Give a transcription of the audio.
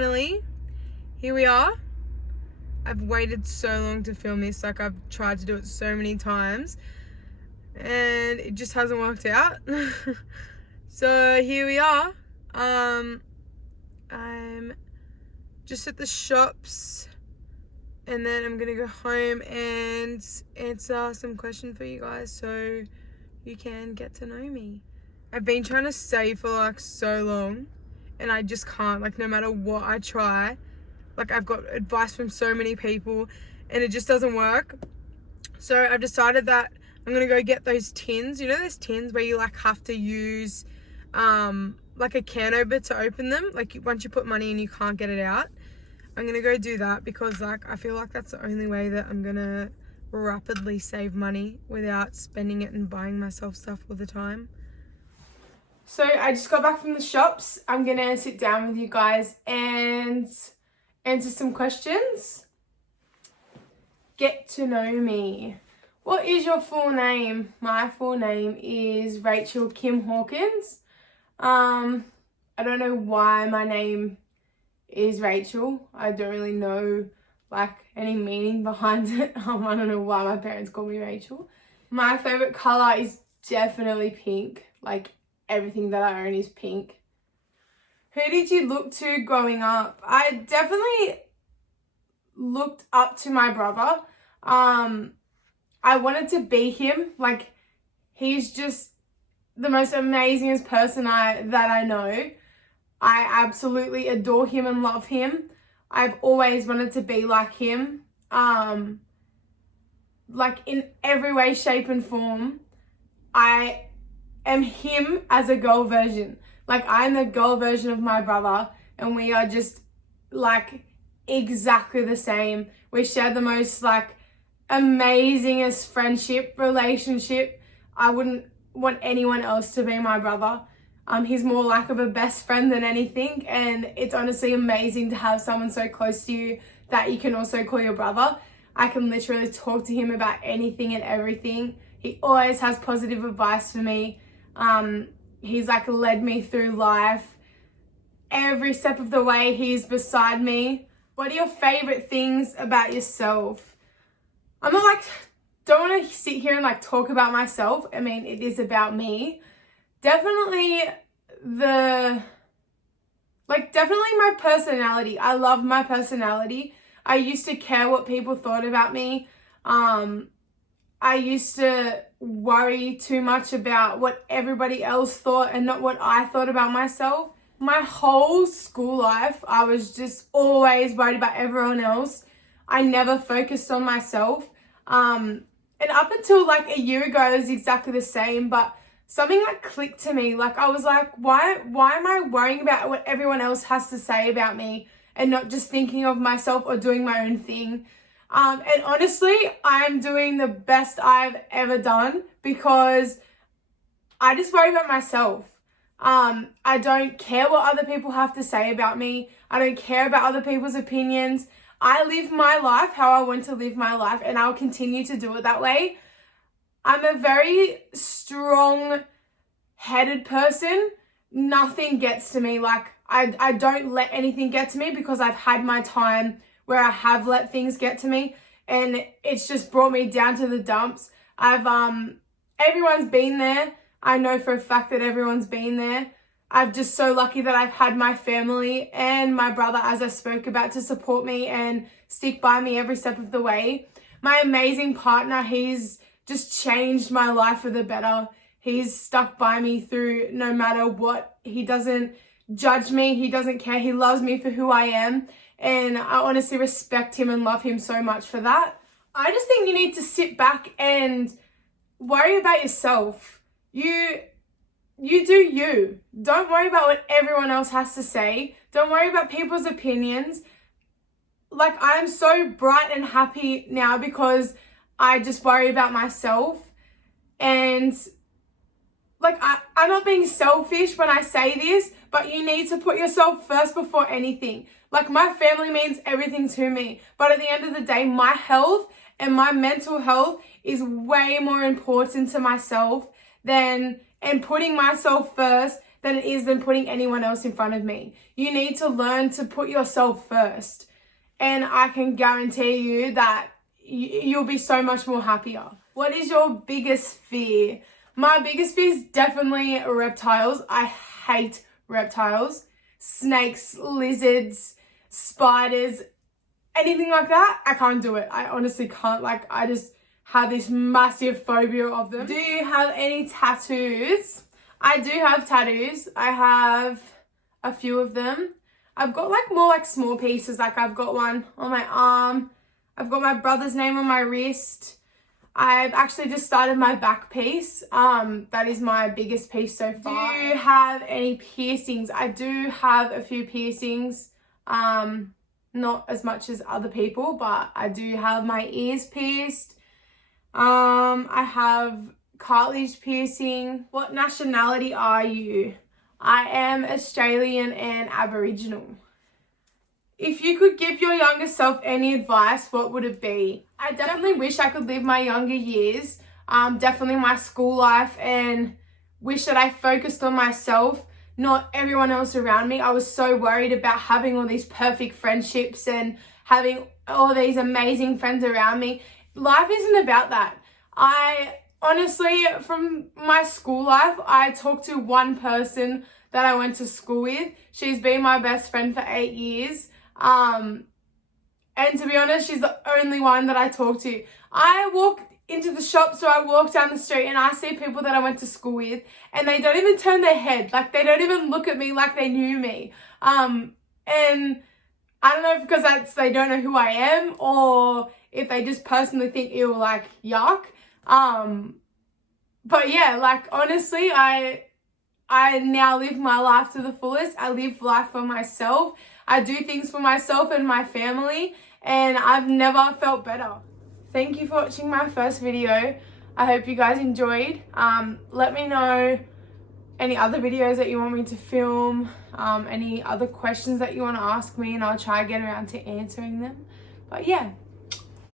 finally, here we are. I've waited so long to film this, like I've tried to do it so many times and it just hasn't worked out. So here we are. I'm just at the shops and then I'm gonna go home and answer some questions for you guys so you can get to know me. I've been trying to save for like so long and I just can't, like no matter what I try. Like I've got advice from so many people and it just doesn't work. So I've decided that I'm gonna go get those tins. You know those tins where you like have to use like a can opener to open them? Like once you put money in you can't get it out. I'm gonna go do that because like I feel like that's the only way that I'm gonna rapidly save money without spending it and buying myself stuff all the time. So I just got back from the shops. I'm gonna sit down with you guys and answer some questions. Get to know me. What is your full name? My full name is Rachel Kim Hawkins. I don't know why my name is Rachel. I don't really know like any meaning behind it. I don't know why my parents call me Rachel. My favorite color is definitely pink. Like everything that I own is pink. Who did you look to growing up? I definitely looked up to my brother. I wanted to be him. Like he's just the most amazingest person that I know. I absolutely adore him and love him. I've always wanted to be like him. Like in every way, shape and form. I am him as a girl version. Like I'm the girl version of my brother and we are just like exactly the same. We share the most like amazingest friendship, relationship. I wouldn't want anyone else to be my brother. He's more like of a best friend than anything and it's honestly amazing to have someone so close to you that you can also call your brother. I can literally talk to him about anything and everything. He always has positive advice for me. He's like led me through life. Every step of the way he's beside me. What are your favorite things about yourself? I'm not like, don't want to sit here and like talk about myself. I mean, it is about me. Definitely my personality. I love my personality. I used to care what people thought about me. I used to worry too much about what everybody else thought and not what I thought about myself. My whole school life, I was just always worried about everyone else. I never focused on myself. And up until like a year ago, it was exactly the same, but something like clicked to me. Like I was like, why am I worrying about what everyone else has to say about me and not just thinking of myself or doing my own thing? And honestly, I'm doing the best I've ever done because I just worry about myself. I don't care what other people have to say about me. I don't care about other people's opinions. I live my life how I want to live my life and I'll continue to do it that way. I'm a very strong-headed person. Nothing gets to me. Like I don't let anything get to me because I've had my time where I have let things get to me and it's just brought me down to the dumps. Everyone's been there. I know for a fact that everyone's been there. I'm just so lucky that I've had my family and my brother, as I spoke about, to support me and stick by me every step of the way. My amazing partner, he's just changed my life for the better. He's stuck by me through no matter what. He doesn't judge me. He doesn't care. He loves me for who I am. And I honestly respect him and love him so much for that. I just think you need to sit back and worry about yourself. You do you. Don't worry about what everyone else has to say. Don't worry about people's opinions. Like I'm so bright and happy now because I just worry about myself. And like I'm not being selfish when I say this, but you need to put yourself first before anything. Like my family means everything to me. But at the end of the day, my health and my mental health is way more important to myself and putting myself first than it is than putting anyone else in front of me. You need to learn to put yourself first. And I can guarantee you that you'll be so much more happier. What is your biggest fear? My biggest fear is definitely reptiles. I hate reptiles. Snakes, lizards, spiders, anything like that, I can't do it. I honestly can't. Like, I just have this massive phobia of them. Do you have any tattoos? I do have tattoos. I have a few of them. I've got like more like small pieces. Like I've got one on my arm. I've got my brother's name on my wrist. I've actually just started my back piece. That is my biggest piece so far. Do you have any piercings? I do have a few piercings. Not as much as other people, but I do have my ears pierced. I have cartilage piercing. What nationality are you? I am Australian and Aboriginal. If you could give your younger self any advice, what would it be? I definitely wish I could live my younger years, definitely my school life, and wish that I focused on myself, not everyone else around me. I was so worried about having all these perfect friendships and having all these amazing friends around me. Life isn't about that. I honestly, from my school life, I talked to one person that I went to school with. She's been my best friend for 8 years. And to be honest, she's the only one that I talk to. I walk into the shops or I walk down the street and I see people that I went to school with and they don't even turn their head. Like, they don't even look at me like they knew me. And I don't know if because they don't know who I am or if they just personally think, ew, like, yuck. But yeah, like, honestly, I now live my life to the fullest. I live life for myself. I do things for myself and my family, and I've never felt better. Thank you for watching my first video. I hope you guys enjoyed. Let me know any other videos that you want me to film, any other questions that you want to ask me, and I'll try to get around to answering them. But yeah,